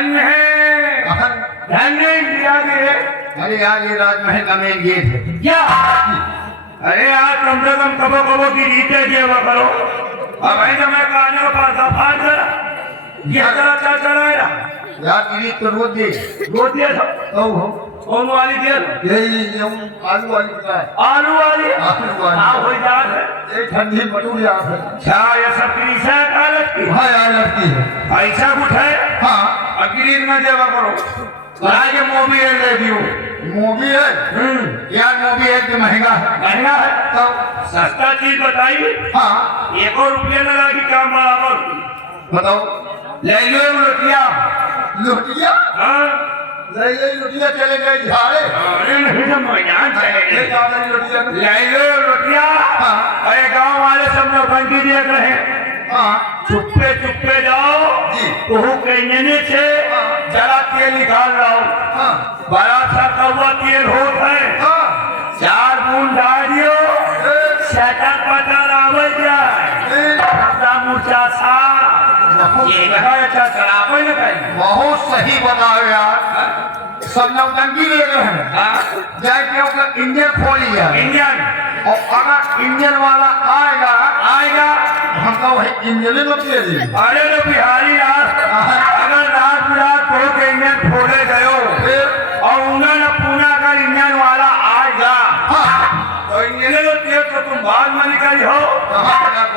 धन्य है, धन्य इंडिया के। अरे यार ये राजमहल का मेन गेट है क्या? अरे यार कम से कम कबो कबो की रीते दिया करो। अब भाई तो मैं कहने को पास फाड़ जरा ये जरा चल चलाएगा यार गिरी तो रोज दिया था हो कौन वाली दिया यही आलू वाली पता है आलू वाली आलू वाली हाँ हो जाए एक ठंडी मटूरी यार है अच्छा ये सब क्रीसा का लगती है हाँ यार लगती है ऐसा कुछ है हाँ अग्रीज में देवा करो ये मूवी है ले दियो मूवी है यार मूवी है कि महंगा महंगा है तब सस्ता चीज बताइए हाँ एक और रुपये न लगी काम बराबर बताओ ले लो लुटिया लुटिया हाँ ले लुटिया चले गए झाड़े अरे नहीं तो मैदान चले ले गए लुटिया ले लो लुटिया हाँ। अरे गांव वाले सब नौटंकी देख रहे हाँ चुप्पे चुप्पे जाओ जी ओहू कहने से जरा तेल निकाल रहा हाँ बड़ा सा कौवा तेल होता है हाँ 4 बूंद डालियो शटर पटर आवे जाए मुर्चा सा ये लगा अच्छा चलावे न कहीं बहुत सही बताओ यार सब नौटंकी ले रहे हैं जाए क्योंकि इंजन खोल लिया इंजन और अगर इंजन वाला आएगा आएगा हम तो वही इंजन ही लग दे अरे तो बिहारी रात अगर रात को के इंजन फोड़े गयो फिर और उन्होंने पूना का इंजन वाला आएगा हाँ तो इंजन तो तेल तो तुम बाद में निकाली हो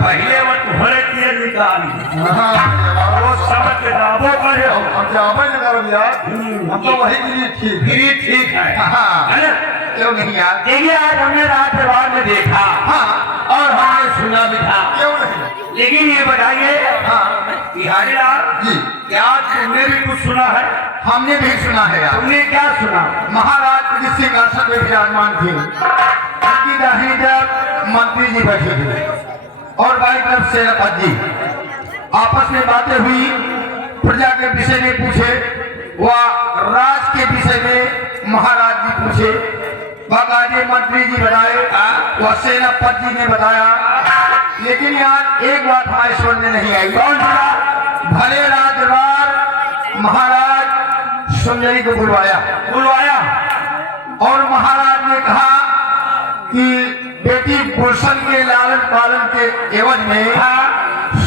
पहले वो तुम्हारे तेल निकाली वो समझ के दाबो करे हो हम जावे न करो यार हम तो वही गिरी ठीक फिर ठीक है हाँ है ना क्यों नहीं यार देखिए आज हमने रात दरबार में देखा हाँ और हमने सुना भी था क्यों नहीं लेकिन ये बताइए हाँ बिहारी लाल जी क्या तुमने भी कुछ सुना है हमने भी सुना है यार तुमने क्या सुना महाराज जिस सिंहासन में विराजमान थे उनकी दाहिनी तरफ मंत्री जी बैठे थे और बाई तरफ सेनापति जी आपस में बातें हुई प्रजा के विषय में पूछे वह राज के विषय में महाराज जी पूछे बाकायदे मंत्री जी बताए वह सेनापति जी ने बताया लेकिन यार एक बात हमारी समझ में नहीं आई कौन सा भले राजदरबार महाराज सुंदरी को बुलवाया और महाराज ने कहा कि बेटी गुलशन के लालन पालन के एवज में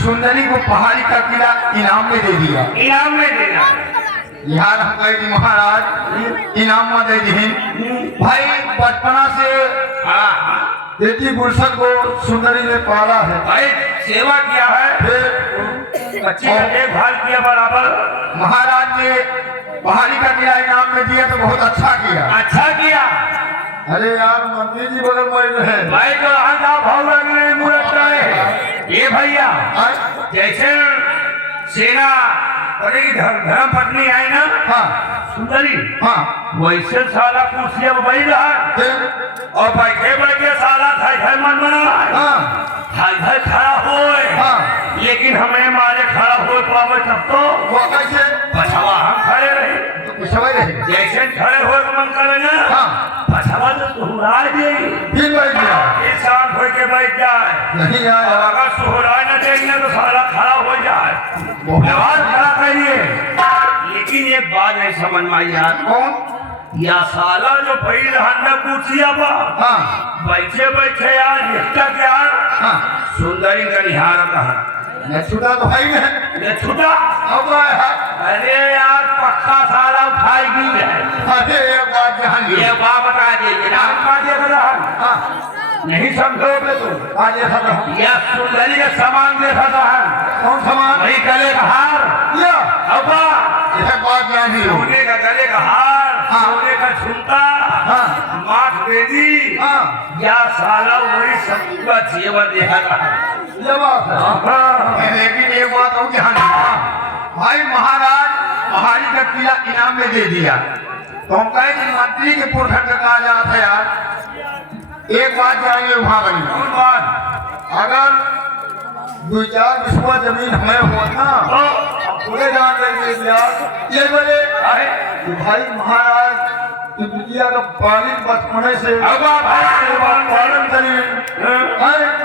सुंदरी को पहाड़ी का किला इनाम में दे दिया इनाम में देना यार हम कहे कि महाराज इनाम में दे दी भाई बचपना से बेटी गुलशन को सुंदरी ने पाला है भाई सेवा किया है फिर बच्ची का देखभाल किया बराबर महाराज ने पहाड़ी का किला इनाम में दिया तो बहुत अच्छा किया अरे यार मंत्री जी बगल में है भाई तो का भाव लगने मूर्त है ये भैया जैसे सेना धर्म पत्नी आई ना हाँ सुंदरी हाँ वैसे साला कुर्सी अब बैठ रहा और बैठे बैठे साला थाई मन बना हाँ थाई खड़ा होए हाँ लेकिन हमें मारे खड़ा हो पावे तब तो वो कैसे पछवा हम खड़े रहे कुछ समझ रहे जैसे खड़े हो मन करे ना हाँ पछवा तो सुहरा देगी फिर बैठ गया एक साथ हो के बैठ जाए नहीं और आया अगर सुहरा न देंगे तो साला खड़ा हो जाए व्यवहार खड़ा करिए लेकिन एक बात नहीं समझ में आई यार कौन या साला जो पहले रहना कुर्सिया बा हाँ बैठे बैठे यार निष्ठा के यार हाँ सुंदरी का निहार कहा मैं छुटा तो भाई है ये छुटा अब है अरे यार पक्का साला उठाएगी है अरे ये बात ध्यान ये बात बता दीजिए नाम का देख रहा हाँ नहीं समझोगे तुम आज ऐसा रहो यह सुंदरी का सामान देखा था कौन सामान वही गले का हार या अब यह बात ध्यान ही हो सोने का गले का हार हाँ। सोने का झुमका हाँ। माथ बेदी हाँ या साला वही सब का जेवर देखा था ये बात है लेकिन एक बात हो ध्यान भाई महाराज पहाड़ी का किला इनाम में दे दिया तो हम कहे कि मंत्री के पुरखा का कहा जाता है यार एक बात जाएंगे वहां बनी कौन बात अगर 2-4 बिस्वा जमीन हमें हुआ ना पूरे जान लेंगे यार ये बोले कि भाई महाराज की बिटिया का पानी बचपने से अब भाई पालन करी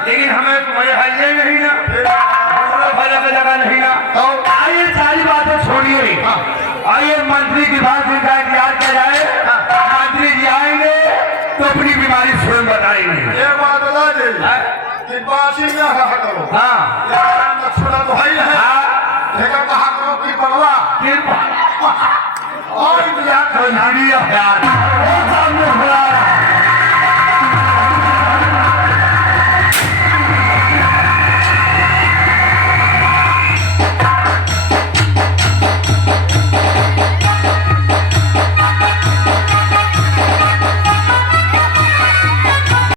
लेकिन हमें तुम्हारे हल्ले नहीं ना भले का जगह नहीं ना तो आइए सारी बातें छोड़िए आइए मंत्री की बात का इंतजार किया जाए। मंत्री जी आएंगे तो अपनी बीमारी स्वयं बताएंगे। ये बात बता दे कि बासी न कहा करो। हाँ छोड़ा तो है ही है। देखा कहा करो कि बंगला कृपा और इंतजार तो यार सामने खड़ा